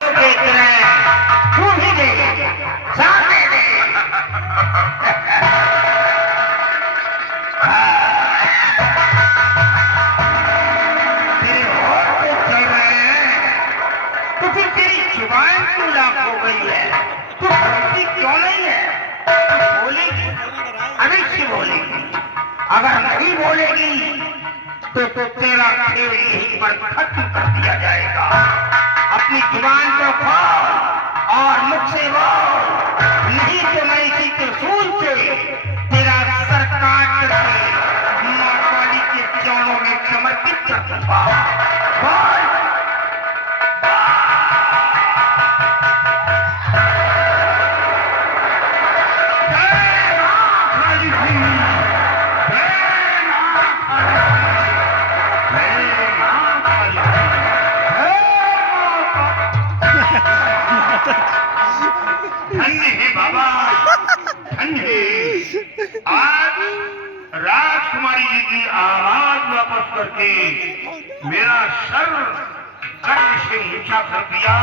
देख रहे हैं तू ही दे सामने दे। तेरे होठ तो चल रहे हैं तो फिर तेरी जुबान क्यों लाख हो गई है? तू बोलती क्यों नहीं है? तू बोलेगी, अवश्य बोलेगी। अगर नहीं बोलेगी तो तेरा खेल यहीं पर खत्म कर दिया जाएगा। अपनी जुबान को खोल और मुख से बोल, नहीं तो मैं इसी त्रिशूल से तेरा सर काट करके मां काली के चरणों में समर्पित कर दूंगा। बोल। धन्य है बाबा, धन्य है। आज राजकुमारी जी की आवाज वापस करके मेरा सर गर्व से ऊंचा कर दिया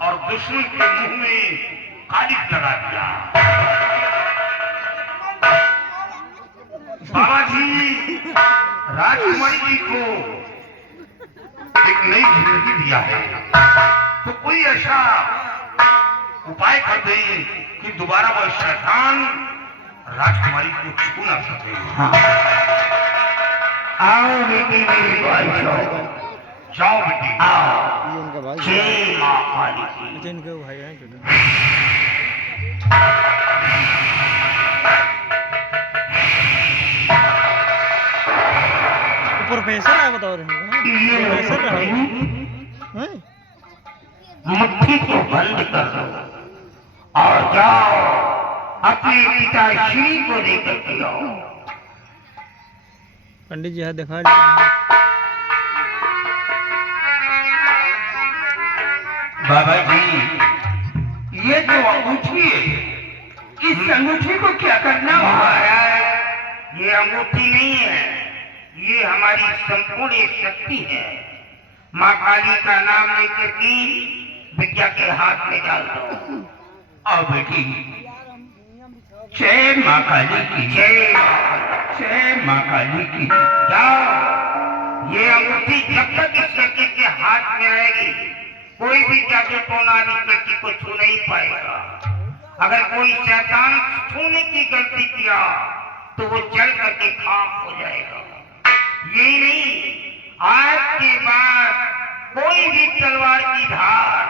और दुश्मन के मुंह में कालिक लगा दिया। बाबा जी राजकुमारी जी को एक नई जिंदगी दिया है, तो कोई ऐसा उपाय कर दे कि दोबारा वह शैतान राजकुमारी को छू ना सके। हाँ। आओ बेटी मेरी बाइशो, जाओ बेटी आओ। ये इनका भाई जय मां काली की। अच्छा इनके भाई हैं छोटे। प्रोफेसर है बताओ रहे प्रोफेसर है। मुट्ठी को बंद कर दो और जाओ अपने पिताश्री को लेकर के आओ। पंडित जी हाथ दिखा बाबा जी ये तो अंगूठी है, इस अंगूठी को क्या करना हुआ है? ये अंगूठी नहीं है, ये हमारी संपूर्ण शक्ति है। माँ काली का नाम लेकर के विद्या के हाथ में डाल दो। और बेटी जय माँ काली की, जय माँ काली की। जाओ, ये अंगूठी जब तक इस लड़के के हाथ में रहेगी कोई भी जादू टोना इस लड़की को छू नहीं पाएगा। अगर कोई शैतान छूने की गलती किया तो वो जल करके खाक हो जाएगा। यही नहीं, आज के बाद कोई भी तलवार की धार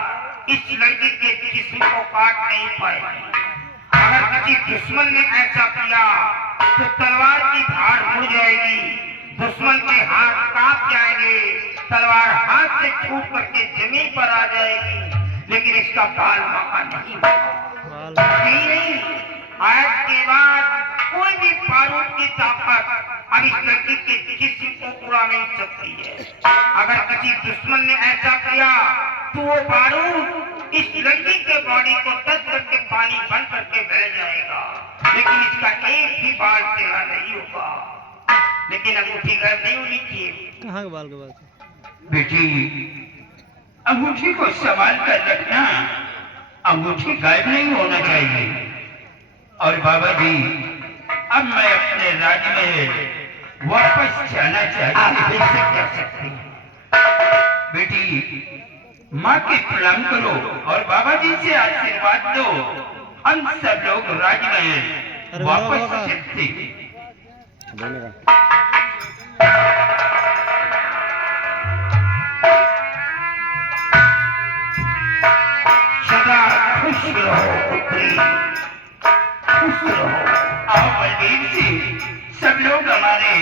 इस लड़की के जिस्म को काट नहीं पाएगी। अगर किसी दुश्मन ने ऐसा किया तो तलवार की धार मुड़ जाएगी, दुश्मन के हाथ कांप जाएंगे, तलवार हाथ से छूट करके जमीन पर आ जाएगी, लेकिन इसका बाल बाका नहीं होगा। यही नहीं, आज के बाद कोई भी बारूद की ताकत अब इस लड़की के जिस्म को उड़ा नहीं सकती है। अगर किसी दुश्मन ने ऐसा किया तो वो बारूद इस लड़की के बॉडी को टच करके पानी बन करके बह जाएगा, लेकिन इसका एक भी बाल टेढ़ा नहीं होगा। लेकिन अंगूठी गायब नहीं होनी चाहिए। कहाँ के बाल के बाल? बेटी अंगूठी को संभाल कर रखना, अंगूठी गायब नहीं होना चाहिए। और बाबा जी अब मैं अपने राज्य में वापस जाना चाहती हूँ। बेटी माँ के प्रणाम करो और बाबा जी से आशीर्वाद दो। हम सब लोग राजमहल वापस चलते हैं। सदा खुश रहो पुत्री, खुश रहो। आओ बलबीर सिंह, सब लोग हमारे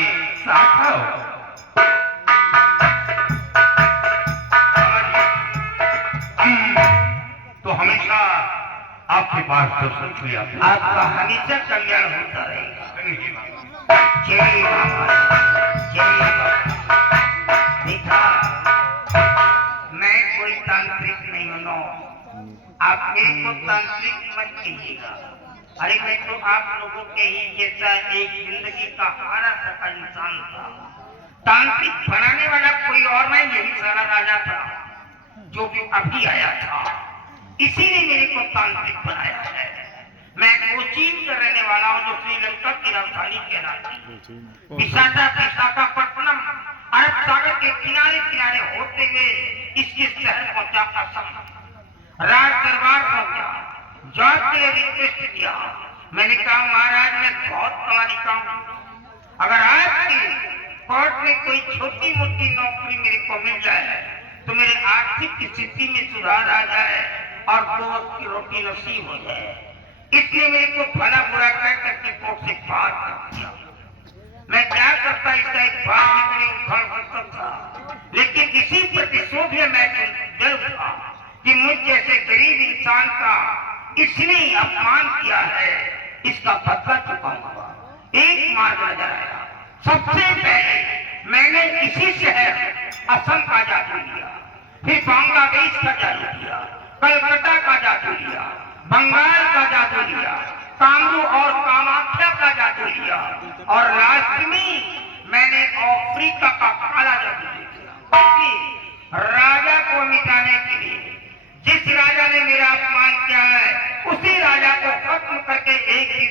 साथ आओ। तो हमेशा आपके पास दर्शन किया, आपका हमेशा कल्याण होता रहेगा। जय बाबा, जय बाबा। देखा, मैं कोई तांत्रिक नहीं हूँ, आप मेरे को तांत्रिक मत कीजिएगा। अरे मैं तो आप लोगों के ही जैसा एक जिंदगी का हारा सका इंसान था। तांत्रिक बनाने वाला कोई और नहीं, यही सारा राजा था। जो भी अभी आया था, इसी ने मेरे को तांत्रिक बनाया है। मैं कोचीन का रहने वाला हूँ, जो श्रीलंका की राजधानी कहलाती है। विशाखापट्टनम अरब सागर के किनारे किनारे होते हुए इसके शहर पहुंचा असम। राज दरबार पहुंचा, जॉब के लिए रिक्वेस्ट किया। मैंने कहा महाराज मैं बहुत कमालिका हूँ, अगर आपकी कोर्ट में कोई छोटी मोटी नौकरी मेरे को मिल जाए तो मेरे आर्थिक स्थिति में सुधार आ जाए और 2 वक्त की रोटी नसीब हो जाए। इसलिए मेरे को भला बुरा कह करके कोर्ट से बाहर कर दिया। मैं क्या करता, इसका एक बात भी नहीं उखाड़ सकता था, लेकिन इसी प्रतिशोध में मैं डर उठा कि मुझ जैसे गरीब इंसान का इसने अपमान किया है, इसका बदला चुकाऊंगा। एक मार्ग नजर आया। सबसे पहले मैंने इसी शहर असम का जादू लिया, फिर बांग्लादेश का जादू लिया, कलकत्ता का जादू लिया, बंगाल का जादू लिया, कामरू और कामाख्या का जादू लिया, और लास्ट में मैंने अफ्रीका का काला जादू लिया। राजा को मिटाने के लिए, जिस राजा ने मेरा अपमान किया है, उसी राजा को खत्म करके एक ही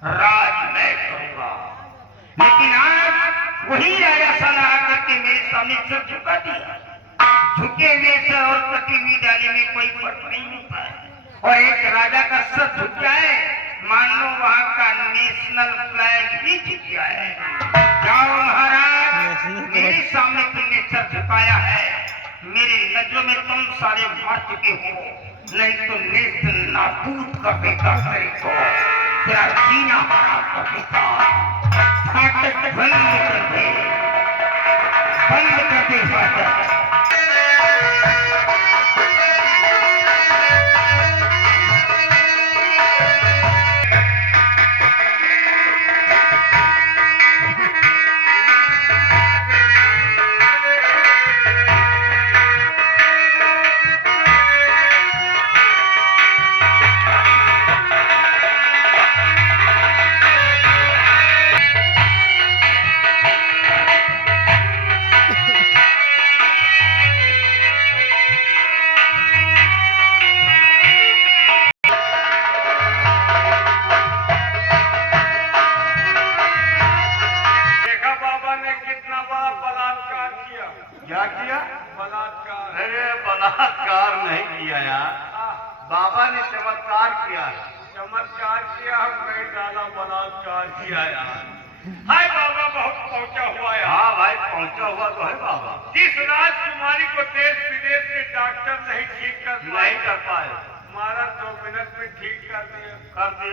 राज मैं करूंगा। लेकिन आज वही राजा सलाह करके मेरे सामने सर झुका दिया। झुके हुए सर और कटी हुई डाली में कोई फर्क नहीं होता है, और एक राजा का सर झुक जाए मान लो वहां का नेशनल फ्लैग भी झुक जाए। जाओ महाराज, मेरे सामने तुमने सर झुकाया है, मेरे नजरों में तुम सारे मार चुके हो, नहीं तो नेस्त नाबूद का बेटा को तेरा जीना हराम कर देता। फाटक बंद कर दे, बंद कर दे फाटक। क्या किया? बलात्कार। अरे बलात्कार नहीं किया यार, बाबा ने चमत्कार किया है। चमत्कार किया, हम नहीं डाला, बलात्कार किया यार। हाय बाबा बहुत पहुंचा हुआ है। हाँ भाई पहुंचा हुआ तो है बाबा। जिस राजकुमारी को देश विदेश के डॉक्टर नहीं ठीक कर पाए, हमारा 2 मिनट में ठीक कर दिया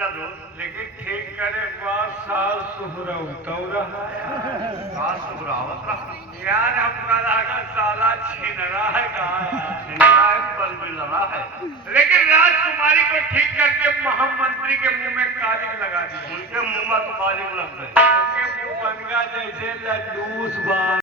दोस्त। लेकिन ठीक करे बाद साल सुहरावता रहा यार। हमारा लागा साला छीन रहा है बल भी लड़ा है। लेकिन राजकुमारी को ठीक करके